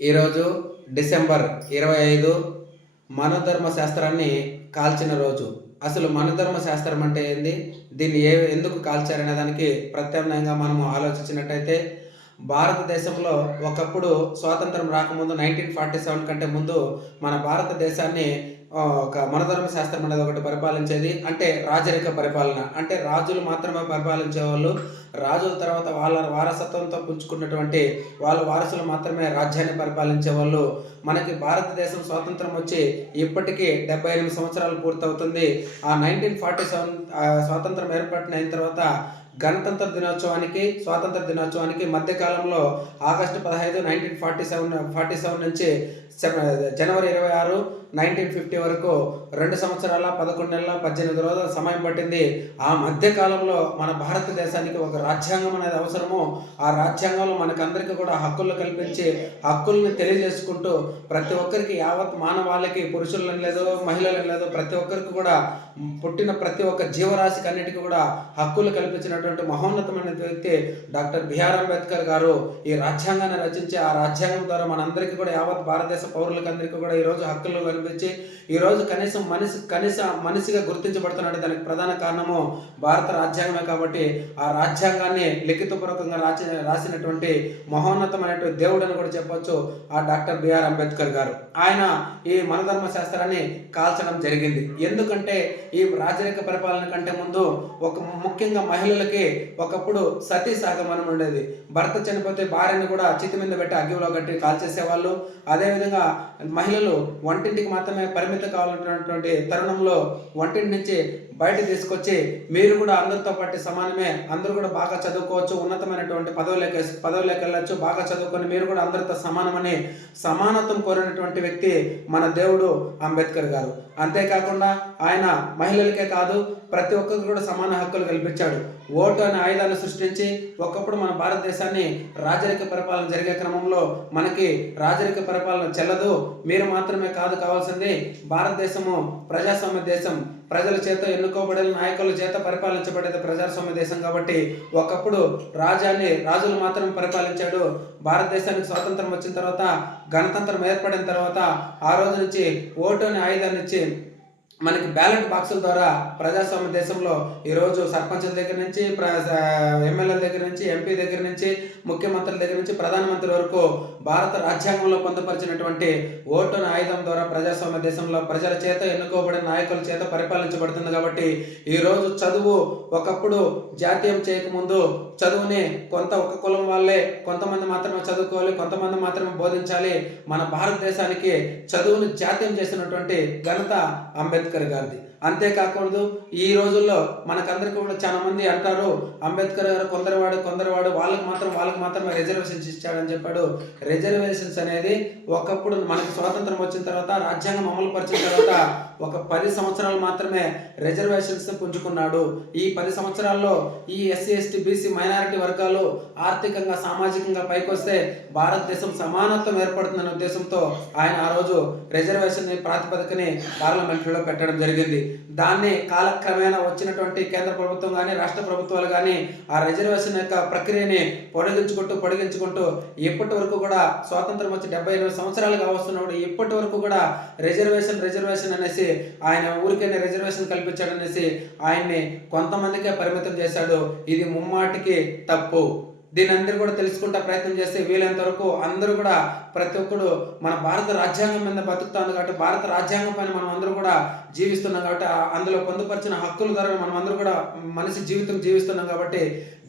ఈరోజు డిసెంబర్ ఇరవై ఐదు మనోధర్మ శాస్త్రాన్ని కాల్చిన రోజు. అసలు మనోధర్మ శాస్త్రం అంటే ఏంది? దీన్ని ఏ ఎందుకు కాల్చారనే దానికి ప్రత్యామ్నాయంగా మనము ఆలోచించినట్టయితే భారతదేశంలో ఒకప్పుడు స్వాతంత్రం రాకముందు నైన్టీన్ ఫార్టీ సెవెన్ కంటే ముందు మన భారతదేశాన్ని ఒక మనధర్మ శాస్త్రం అనేది ఒకటి పరిపాలించేది. అంటే రాజరిక పరిపాలన. అంటే రాజులు మాత్రమే పరిపాలించే వాళ్ళు రాజుల తర్వాత వాళ్ళ వారసత్వంతో పుంజుకున్నటువంటి వాళ్ళ వారసులు మాత్రమే రాజ్యాన్ని పరిపాలించే వాళ్ళు. మనకి భారతదేశం స్వాతంత్రం వచ్చి ఇప్పటికీ డెబ్బై ఎనిమిది సంవత్సరాలు పూర్తవుతుంది. ఆ నైన్టీన్ ఫార్టీ సెవెన్ స్వాతంత్రం ఏర్పడిన అయిన తర్వాత గణతంత్ర దినోత్సవానికి స్వాతంత్ర దినోత్సవానికి మధ్యకాలంలో ఆగస్టు పదహైదు nineteen forty seven forty seven నుంచి జనవరి ఇరవై ఆరు నైన్టీన్ ఫిఫ్టీ వరకు రెండు సంవత్సరాల పదకొండు నెలల పద్దెనిమిది రోజుల సమయం పట్టింది. ఆ మధ్యకాలంలో మన భారతదేశానికి ఒక రాజ్యాంగం అనేది అవసరము. ఆ రాజ్యాంగంలో మనకందరికీ కూడా హక్కులు కల్పించి హక్కుల్ని తెలియజేసుకుంటూ ప్రతి ఒక్కరికి యావత్ మానవాళికి పురుషులని లేదు మహిళలని లేదు ప్రతి ఒక్కరికి కూడా పుట్టిన ప్రతి ఒక్క జీవరాశికి అన్నిటికీ కూడా హక్కులు కల్పించినటువంటి మహోన్నతమైన వ్యక్తి డాక్టర్ బిఆర్ అంబేద్కర్ గారు ఈ రాజ్యాంగాన్ని రచించి ఆ రాజ్యాంగం ద్వారా మనందరికీ కూడా యావత్ భారతదేశ పౌరులకందరికీ కూడా ఈ రోజు హక్కులు కనిపించి ఈ రోజు కనీసం మనిషి కనీస మనిషిగా గుర్తించబడుతున్నాడు దానికి ప్రధాన కారణము భారత రాజ్యాంగమే కాబట్టి ఆ రాజ్యాంగాన్ని లిఖితపూర్వకంగా రాసి రాసినటువంటి మహోన్నతమైనటువంటి దేవుడు అని కూడా చెప్పొచ్చు ఆ డాక్టర్ బిఆర్ అంబేద్కర్ గారు. ఆయన ఈ మనధర్మ శాస్త్రాన్ని కాల్చడం జరిగింది. ఎందుకంటే ఈ రాజరిక పరిపాలన కంటే ముందు ఒక ముఖ్యంగా మహిళలకి ఒకప్పుడు సతీ సాగమనం ఉండేది. భర్త చనిపోతే భార్యను కూడా చితి మీద పెట్టి అగ్గిలో కట్టి కాల్చేసేవాళ్ళు. అదేవిధంగా మహిళలు వంటింటికి మాత్రమే పరిమితం కావాలన్నటువంటి తరుణంలో వంటింటి నుంచి బయట తీసుకొచ్చి మీరు కూడా అందరితో పాటు సమానమే అందరూ కూడా బాగా చదువుకోవచ్చు ఉన్నతమైనటువంటి పదవులకు పదవులకు వెళ్ళచ్చు బాగా చదువుకొని మీరు కూడా అందరితో సమానమని సమానత్వం కోరినటువంటి వ్యక్తి మన దేవుడు అంబేద్కర్ గారు. అంతేకాకుండా ఆయన మహిళలకే కాదు ప్రతి ఒక్కరికి కూడా సమాన హక్కులు కల్పించాడు. ఓటు అనే ఆయుధాన్ని సృష్టించి ఒకప్పుడు మన భారతదేశాన్ని రాజరిక పరిపాలన జరిగే క్రమంలో మనకి రాజరిక పరిపాలన చెల్లదు. మీరు మాత్రమే కాదు కావాల్సింది భారతదేశము ప్రజాస్వామ్య దేశం. ప్రజల చేత ఎన్నుకోబడిన నాయకుల చేత పరిపాలించబడేది ప్రజాస్వామ్య దేశం కాబట్టి ఒకప్పుడు రాజాన్ని రాజులు మాత్రం పరిపాలించాడు. భారతదేశానికి స్వాతంత్రం వచ్చిన తర్వాత గణతంత్రం ఏర్పడిన తర్వాత ఆ రోజు నుంచి ఓటు అనే ఆయుధాన్ని ఇచ్చి మనకి బ్యాలెట్ బాక్సుల ద్వారా ప్రజాస్వామ్య దేశంలో ఈరోజు సర్పంచుల దగ్గర నుంచి ఎమ్మెల్యేల దగ్గర నుంచి ఎంపీ దగ్గర నుంచి ముఖ్యమంత్రుల దగ్గర నుంచి ప్రధానమంత్రి వరకు భారత రాజ్యాంగంలో పొందుపరిచినటువంటి ఓటును ఆయుధం ద్వారా ప్రజాస్వామ్య దేశంలో ప్రజల చేత ఎన్నుకోబడిన నాయకుల చేత పరిపాలించబడుతుంది కాబట్టి ఈరోజు చదువు ఒకప్పుడు జాతీయం చేయకముందు చదువుని కొంత ఒక కులం వాళ్ళే కొంతమంది మాత్రమే చదువుకోవాలి కొంతమంది మాత్రమే బోధించాలి. మన భారతదేశానికి చదువును జాతీయం చేసినటువంటి ఘనత అంబేద్కర్ గారిది. అంతేకాకూడదు ఈ రోజుల్లో మనకందరికీ కూడా చాలా మంది అంటారు అంబేద్కర్ గారు కొందరివాడు కొందరివాడు వాళ్ళకి మాత్రం వాళ్ళకి మాత్రమే రిజర్వేషన్స్ ఇచ్చాడని చెప్పాడు. రిజర్వేషన్స్ అనేది ఒకప్పుడు మనకి స్వాతంత్రం వచ్చిన తర్వాత రాజ్యాంగం అమలు పరిచిన తర్వాత ఒక పది సంవత్సరాలు మాత్రమే రిజర్వేషన్స్ పుంజుకున్నాడు. ఈ పది సంవత్సరాల్లో ఈ ఎస్సీ ఎస్టీ బీసీ మైనారిటీ వర్గాలు ఆర్థికంగా సామాజికంగా పైకొస్తే భారతదేశం సమానత్వం ఏర్పడుతుందనే ఉద్దేశంతో ఆయన ఆ రోజు రిజర్వేషన్ ప్రాతిపదికని పార్లమెంట్లో పెట్టడం జరిగింది. దాన్ని కాలక్రమేణా వచ్చినటువంటి కేంద్ర ప్రభుత్వం కానీ రాష్ట్ర ప్రభుత్వాలు కానీ ఆ రిజర్వేషన్ యొక్క ప్రక్రియని పొడిగించుకుంటూ పొడిగించుకుంటూ ఇప్పటి వరకు కూడా స్వాతంత్రం వచ్చి డెబ్బై ఎనిమిది సంవత్సరాలుగా వస్తున్నప్పుడు ఇప్పటి వరకు కూడా రిజర్వేషన్ రిజర్వేషన్ అనేసి ఆయన ఊరికైనా రిజర్వేషన్ కల్పించాడనేసి ఆయన్ని కొంతమందికే పరిమితం చేశాడు. ఇది ముమ్మాటికి తప్పు. దీని అందరూ కూడా తెలుసుకుంటా ప్రయత్నం చేస్తే వీలైనంత వరకు అందరూ కూడా ప్రతి ఒక్కడు మన భారత రాజ్యాంగం మీద బతుకుతాను కాబట్టి భారత రాజ్యాంగం పైన మనం అందరూ కూడా జీవిస్తున్నాం కాబట్టి అందులో పొందుపరిచిన హక్కుల ద్వారా మనం అందరూ కూడా మనిషి జీవితం జీవిస్తున్నాం కాబట్టి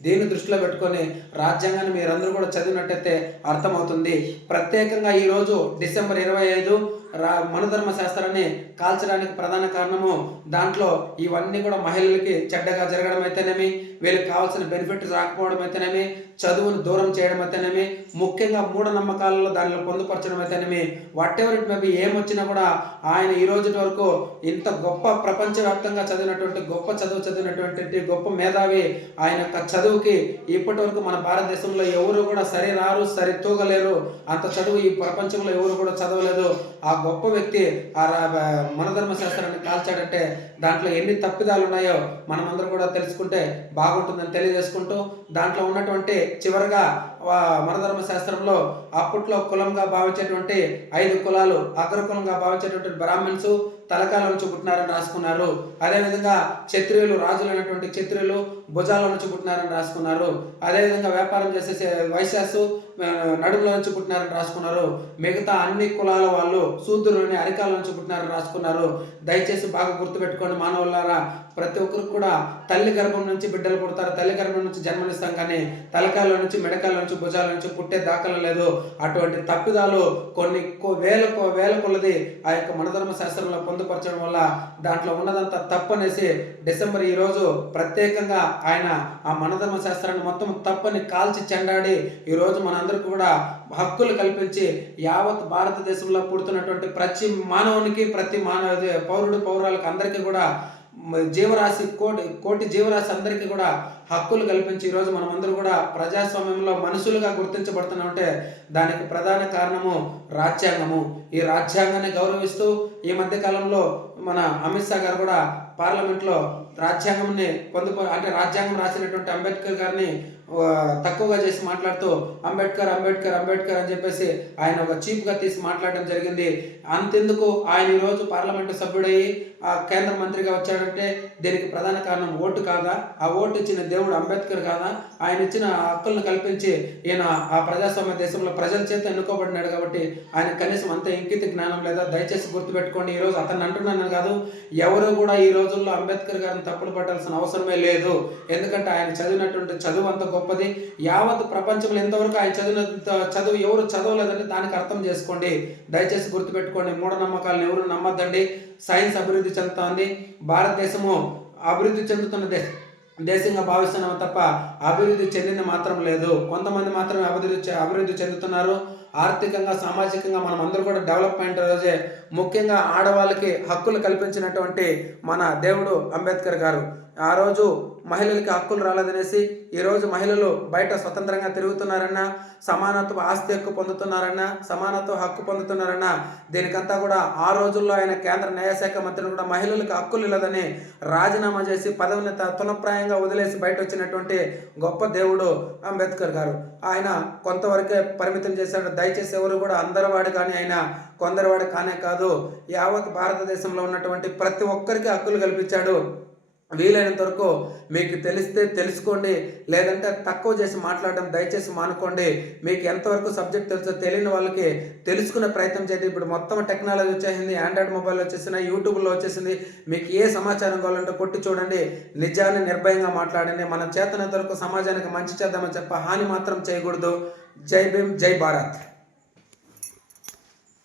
దీన్ని దృష్టిలో పెట్టుకొని రాజ్యాంగాన్ని మీరందరూ కూడా చదివినట్టయితే అర్థమవుతుంది. ప్రత్యేకంగా ఈరోజు డిసెంబర్ ఇరవై ఐదు రా మనధర్మ శాస్త్రాన్ని కాల్చడానికి ప్రధాన కారణము దాంట్లో ఇవన్నీ కూడా మహిళలకి చెడ్డగా జరగడం అయితేనేమి వీళ్ళకి కావాల్సిన బెనిఫిట్ రాకపోవడం అయితేనేమి చదువును దూరం చేయడం అయితేనేమి ముఖ్యంగా మూఢనమ్మకాలలో దానిలో పొందుపరచడం అయితేనేమి వాట్ ఎవర్ ఇట్ మేబీ ఏమొచ్చినా కూడా ఆయన ఈ రోజు వరకు ఇంత గొప్ప ప్రపంచవ్యాప్తంగా చదివినటువంటి గొప్ప చదువు చదివినటువంటి గొప్ప మేధావి ఆయన యొక్క చదువుకి ఇప్పటి వరకు మన భారతదేశంలో ఎవరు కూడా సరి రారు సరి తూగలేరు. అంత చదువు ఈ ప్రపంచంలో ఎవరు కూడా చదవలేదు. ఆ గొప్ప వ్యక్తి ఆ రా- మనధర్మ శాస్త్రాన్ని కాల్చాడంటే దాంట్లో ఎన్ని తప్పిదాలు ఉన్నాయో మనమందరం కూడా తెలుసుకుంటే బాగుంటుందని తెలియజేసుకుంటూ దాంట్లో ఉన్నటువంటి చివరిగా మనధర్మ శాస్త్రంలో అప్పట్లో కులంగా భావించేటువంటి ఐదు కులాలు అగ్రకులంగా భావించేటువంటి బ్రాహ్మణ్స్ తలకాల నుంచి పుట్టినారని రాసుకున్నారు. అదేవిధంగా క్షత్రియులు రాజులు అనేటువంటి క్షత్రియులు భుజాల నుంచి పుట్టినారని రాసుకున్నారు. అదేవిధంగా వ్యాపారం చేసే వైశాసు నడుములో నుంచి పుట్టినారని రాసుకున్నారు. మిగతా అన్ని కులాల వాళ్ళు శూద్రులని అరికాల నుంచి పుట్టినారని రాసుకున్నారు. దయచేసి బాగా గుర్తుపెట్టుకోండి మానవులారా ప్రతి ఒక్కరికి కూడా తల్లి గర్భం నుంచి బిడ్డలు పుడతారు. తల్లి గర్భం నుంచి జన్మనిస్తాం కానీ తలకాల నుంచి మెడకాల నుంచి భుజాల నుంచి పుట్టే దాఖలు లేదు. అటువంటి తప్పిదాలు కొన్ని కో- వేల వేల కొలది ఆ యొక్క మనధర్మ శాస్త్రంలో పొందుపరచడం వల్ల దాంట్లో ఉన్నదంతా తప్పనేసి డిసెంబర్ ఈ రోజు ప్రత్యేకంగా ఆయన ఆ మనధర్మ శాస్త్రాన్ని మొత్తం తప్పని కాల్చి చెండాడి ఈరోజు మనందరికీ కూడా హక్కులు కల్పించి యావత్ భారతదేశంలో పుడుతున్నటువంటి ప్రతి మానవునికి ప్రతి మానవ పౌరుడు పౌరాలకు అందరికీ కూడా జీవరాశి కోటి కోటి జీవరాశి అందరికీ కూడా హక్కులు కల్పించి ఈరోజు మనమందరూ కూడా ప్రజాస్వామ్యంలో మనుషులుగా గుర్తించబడుతున్నామంటే దానికి ప్రధాన కారణము రాజ్యాంగము. ఈ రాజ్యాంగాన్ని గౌరవిస్తూ ఈ మధ్య కాలంలో మన అమిత్ షా గారు కూడా పార్లమెంట్లో రాజ్యాంగంని పొందుకో అంటే రాజ్యాంగం రాసినటువంటి అంబేద్కర్ గారిని తక్కువగా చేసి మాట్లాడుతూ అంబేద్కర్ అంబేద్కర్ అంబేద్కర్ అని చెప్పేసి ఆయన ఒక చీప్గా తీసి మాట్లాడడం జరిగింది. అంతెందుకు ఆయన ఈరోజు పార్లమెంటు సభ్యుడయ్యి ఆ కేంద్ర మంత్రిగా వచ్చాడంటే దీనికి ప్రధాన కారణం ఓటు కాదా? ఆ ఓటు ఇచ్చిన దేవుడు అంబేద్కర్ కాదా? ఆయన ఇచ్చిన హక్కులను కల్పించి ఈయన ఆ ప్రజాస్వామ్య దేశంలో ప్రజల చేత ఎన్నుకోబడినాడు కాబట్టి ఆయన కనీసం అంత ఇంకిత జ్ఞానం లేదా దయచేసి గుర్తుపెట్టుకోండి. ఈరోజు అతను అంటున్నాను కాదు ఎవరు కూడా ఈ రోజుల్లో అంబేద్కర్ గారిని తప్పులు పట్టాల్సిన అవసరమే లేదు. ఎందుకంటే ఆయన చదివినటువంటి చదువు అంత గొప్పది. యావత్ ప్రపంచంలో ఎంతవరకు ఆయన చదివిన చదువు ఎవరు చదవలేదని దానికి అర్థం చేసుకోండి. దయచేసి గుర్తుపెట్టుకోండి. మూఢనమ్మకాలను ఎవరు నమ్మద్దండి. సైన్స్ అభివృద్ధి చెందుతోంది. భారతదేశము అభివృద్ధి చెందుతున్న దేశ దేశంగా భావిస్తున్నాము తప్ప అభివృద్ధి చెందింది మాత్రం లేదు. కొంతమంది మాత్రమే అభివృద్ధి చె- అభివృద్ధి చెందుతున్నారు. ఆర్థికంగా సామాజికంగా మనం అందరూ కూడా డెవలప్మెంట్ రోజే ముఖ్యంగా ఆడవాళ్ళకి హక్కులు కల్పించినటువంటి మన దేవుడు అంబేద్కర్ గారు. ఆ రోజు మహిళలకి హక్కులు రాలేదనేసి ఈరోజు మహిళలు బయట స్వతంత్రంగా తిరుగుతున్నారన్నా సమానత్వ ఆస్తి హక్కు పొందుతున్నారన్నా సమానత్వ హక్కు పొందుతున్నారన్నా దీనికంతా కూడా ఆ రోజుల్లో ఆయన కేంద్ర న్యాయశాఖ మంత్రిని కూడా మహిళలకు హక్కులు ఇలాదని రాజీనామా చేసి పదవిని తులప్రాయంగా వదిలేసి బయట వచ్చినటువంటి గొప్ప దేవుడు అంబేద్కర్ గారు. ఆయన కొంతవరకే పరిమితం చేశాడు. దయచేసి ఎవరు కూడా అందరివాడు కానీ ఆయన కొందరివాడు కానే కాదు యావత్ భారతదేశంలో ఉన్నటువంటి ప్రతి ఒక్కరికి హక్కులు కల్పించాడు. వీలైనంత వరకు మీకు తెలిస్తే తెలుసుకోండి లేదంటే తక్కువ చేసి మాట్లాడడం దయచేసి మానుకోండి. మీకు ఎంతవరకు సబ్జెక్ట్ తెలుసో తెలియని వాళ్ళకి తెలుసుకునే ప్రయత్నం చేయండి. ఇప్పుడు మొత్తం టెక్నాలజీ వచ్చేసింది ఆండ్రాయిడ్ మొబైల్ వచ్చేసింది యూట్యూబ్లో వచ్చేసింది. మీకు ఏ సమాచారం కావాలంటే కొట్టి చూడండి నిజాన్ని నిర్భయంగా మాట్లాడండి. మనం చేతనంత వరకు సమాజానికి మంచి చేద్దామని చెప్ప హాని మాత్రం చేయకూడదు. జై భీమ్ జై భారత్.